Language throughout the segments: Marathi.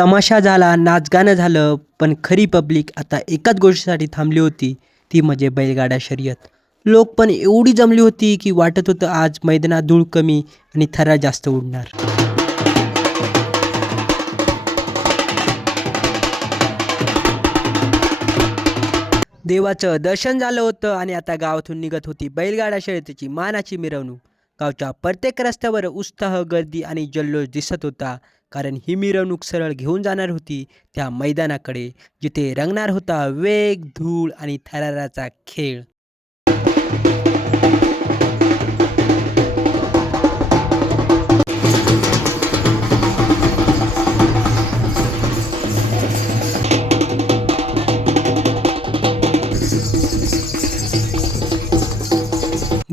तमाशा झाला, नाचगाणं झालं, पण खरी पब्लिक आता एकाच गोष्टीसाठी थांबली होती, ती म्हणजे बैलगाडा शर्यत. लोक पण एवढी जमली होती, की वाटत होतं आज मैदानात धूळ कमी आणि थरा जास्त उडणार. देवाचं दर्शन झालं होतं आणि आता गावातून निघत होती बैलगाडा शर्यतीची मानाची मिरवणूक. गावच्या प्रत्येक रस्त्यावर उत्साह, गर्दी आणि जल्लोष दिसत होता, कारण ही मिरवणूक सरळ घेऊन जाणार होती त्या मैदानाकडे, जिथे रंगणार होता वेग, धूळ आणि थराराचा खेळ.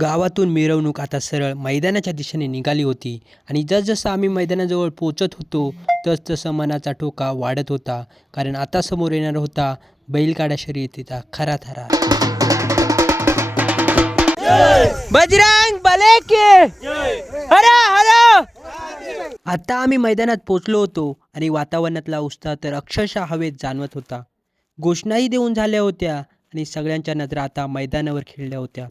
गावातून मिरवणूक आता सरळ मैदानाच्या दिशेने निघाली होती आणि जसजसं आम्ही मैदानाजवळ पोचत होतो तसतसं मनाचा ठोका वाढत होता, कारण आता समोर येणार होता बैलगाडा शर्यतीचा खरा थरा. बजरंग बले की हरा हरा. आता आम्ही मैदानात पोचलो होतो आणि वातावरणातला उत्साह तर अक्षरशः हवेत जाणवत होता. घोषणाही देऊन झाल्या होत्या आणि सगळ्यांच्या नजरा आता मैदानावर खिळल्या होत्या.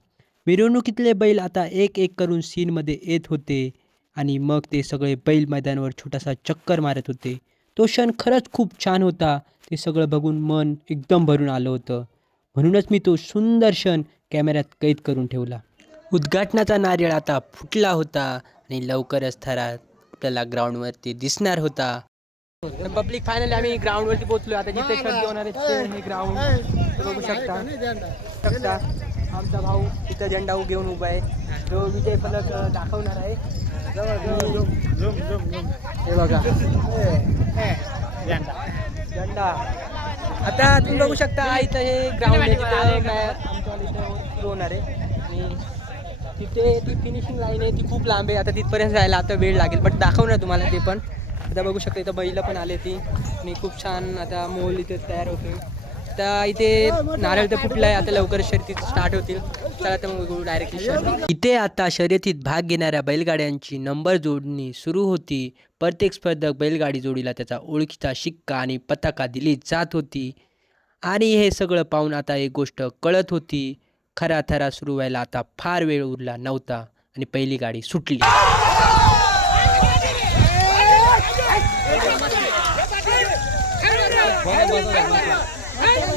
मिरवणुकीतले बैल आता एक एक करून सीनमध्ये येत होते आणि मग ते सगळे बैल मैदानावर छोटासा चक्कर मारत होते. तो क्षण खरंच खूप छान होता. ते सगळं बघून मन एकदम भरून आलं होतं. म्हणूनच मी तो सुंदर क्षण कॅमेऱ्यात कैद करून ठेवला. उद्घाटनाचा नारळ आता फुटला होता आणि लवकरच थरा आपल्याला ग्राउंडवरती दिसणार होता. पब्लिक फायनली आम्ही ग्राउंडवरती पोहोचलो. आता जिथे शर्यत होणार आहे हे ग्राउंड बघू शकता. आमचा भाऊ इथं झेंडा घेऊन उभा आहे, जो विजय फलक दाखवणार आहे. हे बघा झेंडा. आता तुम्ही बघू शकता इथं हे ग्राउंड आहे, तिथं आमच्या इथं सुरू होणार आहे आणि तिथे ती फिनिशिंग लाईन आहे, ती खूप लांब आहे. आता तिथपर्यंत जायला आता वेळ लागेल, बट दाखवणार तुम्हाला ते पण. आता बघू शकता इथं बैल पण आले ती आणि खूप छान आता मोल इथे तयार होतोय. आता इथे नारळ तर फुटला आहे, आता लवकर शर्यती स्टार्ट होतील. चला तर मग डायरेक्टली शर्यत. इथे आता शर्यतीत भाग घेणाऱ्या बैलगाड्यांची नंबर जोडणी सुरू होती. प्रत्येक स्पर्धक बैलगाडी जोडीला त्याचा ओळखीचा शिक्का आणि पताका दिली जात होती आणि हे सगळं पाहून आता एक गोष्ट कळत होती, खरा थरा सुरू व्हायला आता फार वेळ उरला नव्हता आणि पहिली गाडी सुटली.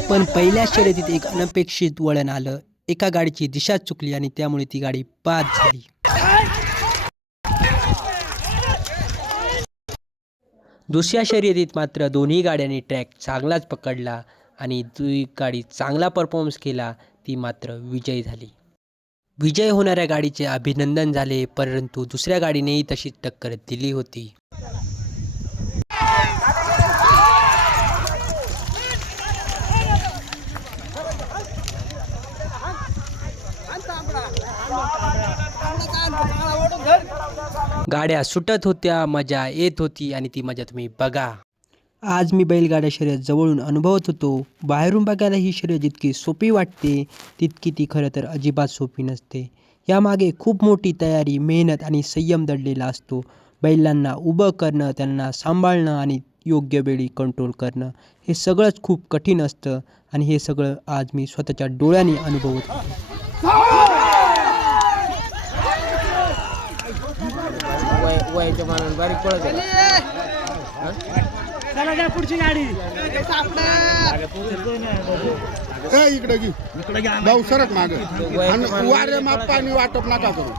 पण पहिल्या शर्यतीत एक अनपेक्षित वळण आलं. एका गाडीची दिशा चुकली आणि त्यामुळे ती गाडी बाद झाली. दुसऱ्या शर्यतीत मात्र दोन्ही गाड्यांनी ट्रॅक चांगलाच पकडला आणि जी गाडी चांगला परफॉर्मन्स केला ती मात्र विजयी झाली. विजय होणाऱ्या गाडीचे अभिनंदन झाले, परंतु दुसऱ्या गाडीनेही तशीच टक्कर दिली होती. गाड्या सुटत होत्या, मजा येत होती आणि ती मजा तुम्ही बघा. आज मी बैलगाड्या शर्यत जवळून अनुभवत होतो. बाहेरून बघायला ही शर्यत जितकी सोपी वाटते तितकी ती खरं तर अजिबात सोपी नसते. यामागे खूप मोठी तयारी, मेहनत आणि संयम दडलेला असतो. बैलांना उभं करणं, त्यांना सांभाळणं आणि योग्य वेळी कंट्रोल करणं, हे सगळंच खूप कठीण असतं आणि हे सगळं आज मी स्वतःच्या डोळ्यांनी अनुभवत होतो. वयाच्या मानाने बारीक पडत पुढची गाडी इकडे भाऊ सरक माग वारे माप पाणी वाटप नका करू.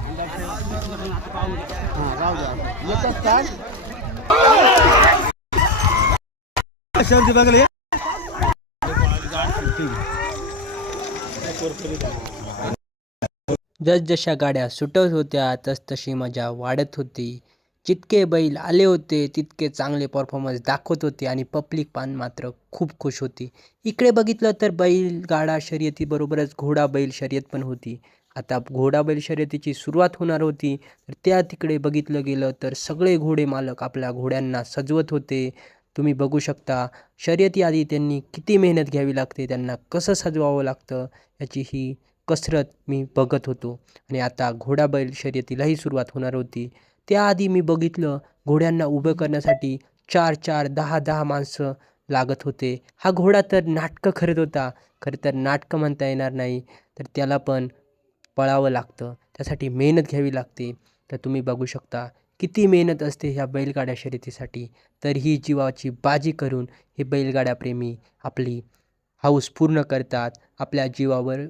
जसजशा गाड्या सुटत होत्या तसतशी मजा वाढत होती. जितके बैल आले होते तितके चांगले परफॉर्मन्स दाखवत होते आणि पब्लिक पण मात्र खूप खुश होती. इकडे बघितलं तर बैलगाडा शर्यतीबरोबरच घोडा बैल शर्यत पण होती. आता घोडा बैल शर्यतीची सुरुवात होणार होती, तर त्या तिकडे बघितलं गेलं तर सगळे घोडे मालक आपल्या घोड्यांना सजवत होते. तुम्ही बघू शकता शर्यतीआधी त्यांनी किती मेहनत घ्यावी लागते, त्यांना कसं सजवावं लागतं याची ही कसरत मी बघत होतो. आणि आता घोडा बैल शर्यतीलाही सुरुवात होणार होती. त्याआधी मी बघितलं घोड्यांना उभं करण्यासाठी 4-4, 10-10 माणसं लागत होते. हा घोडा तर नाटकं करत होता. खरं तर नाटकं म्हणता येणार नाही, तर त्याला पण पळावं लागतं. त्यासाठी मेहनत घ्यावी लागते. तर तुम्ही बघू शकता किती मेहनत असते ह्या बैलगाड्या शर्यतीसाठी. तर ही जीवाची बाजी करून हे बैलगाड्याप्रेमी आपली हौस पूर्ण करतात. आपल्या जीवावर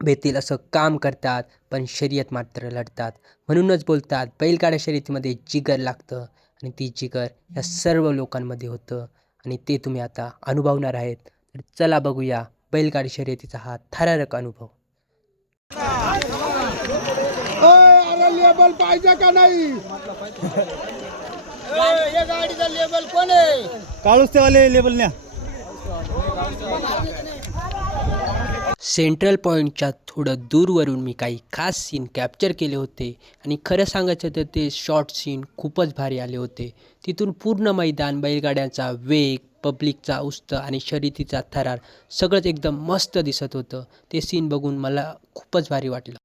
बेतील असं काम करतात, पण शर्यत मात्र लढतात. म्हणूनच बोलतात बैलगाड्या शर्यतीमध्ये जिगर लागतं आणि ती जिगर या सर्व लोकांमध्ये होतं आणि ते तुम्ही आता अनुभवणार आहेत. तर चला बघूया बैलगाडी शर्यतीचा हा थरारक अनुभव. अरे लेबल पाहिजे का नाही? या गाडीचा लेबल कोण आहे? काळूच ते वाले लेबल न्या. सेंट्रल पॉईंटच्या थोडं दूरवरून मी काही खास सीन कॅप्चर केले होते आणि खरं सांगायचं तर ते शॉर्ट सीन खूपच भारी आले होते. तिथून पूर्ण मैदान, बैलगाड्यांचा वेग, पब्लिकचा उत्साह आणि शर्यतीचा थरार सगळंच एकदम मस्त दिसत होतं. ते सीन बघून मला खूपच भारी वाटलं.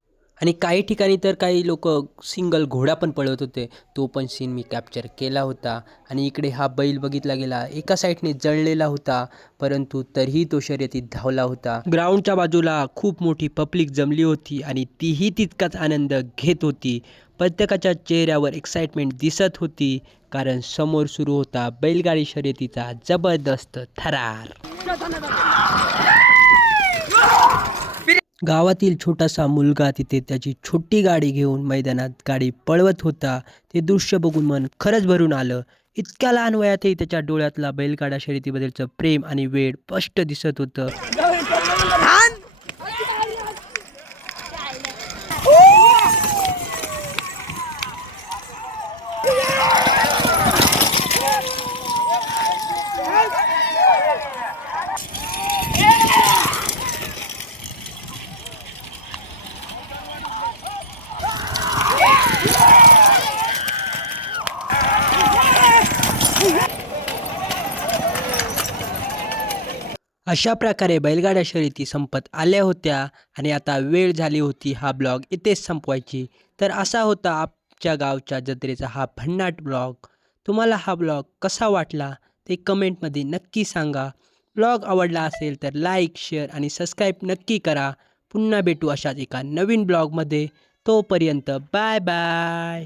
आणि काही ठिकाणी तर काही लोक सिंगल घोडा पण पळवत होते. तो पण सीन मी कॅप्चर केला होता. आणि इकडे हा बैल बघितला गेला एका साईडने जळलेला होता, परंतु तरीही तो शर्यतीत धावला होता. ग्राउंडच्या बाजूला खूप मोठी पब्लिक जमली होती आणि तीही तितकाच आनंद घेत होती. प्रत्येकाच्या चेहऱ्यावर एक्साइटमेंट दिसत होती, कारण समोर सुरू होता बैलगाडी शर्यतीचा जबरदस्त थरार. गावातील छोटासा मुलगा तिथे त्याची छोटी गाडी घेऊन मैदानात गाडी पळवत होता. ते दृश्य बघून मन खरंच भरून आलं. इतक्या लहान वयातही त्याच्या डोळ्यातला बैलगाडा शर्यतीबद्दलचं प्रेम आणि वेळ स्पष्ट दिसत होतं. अशा प्रकारे बैलगाड्या शर्यती संपत आल्या होत्या आणि आता वेळ झाली होती हा ब्लॉग इथेच संपवायची. तर असा होता आमच्या गावच्या जत्रेचा हा भन्नाट ब्लॉग. तुम्हाला हा ब्लॉग कसा वाटला ते कमेंटमध्ये नक्की सांगा. ब्लॉग आवडला असेल तर लाईक, शेअर आणि सबस्क्राईब नक्की करा. पुन्हा भेटू अशाच एका नवीन ब्लॉगमध्ये. तोपर्यंत बाय बाय.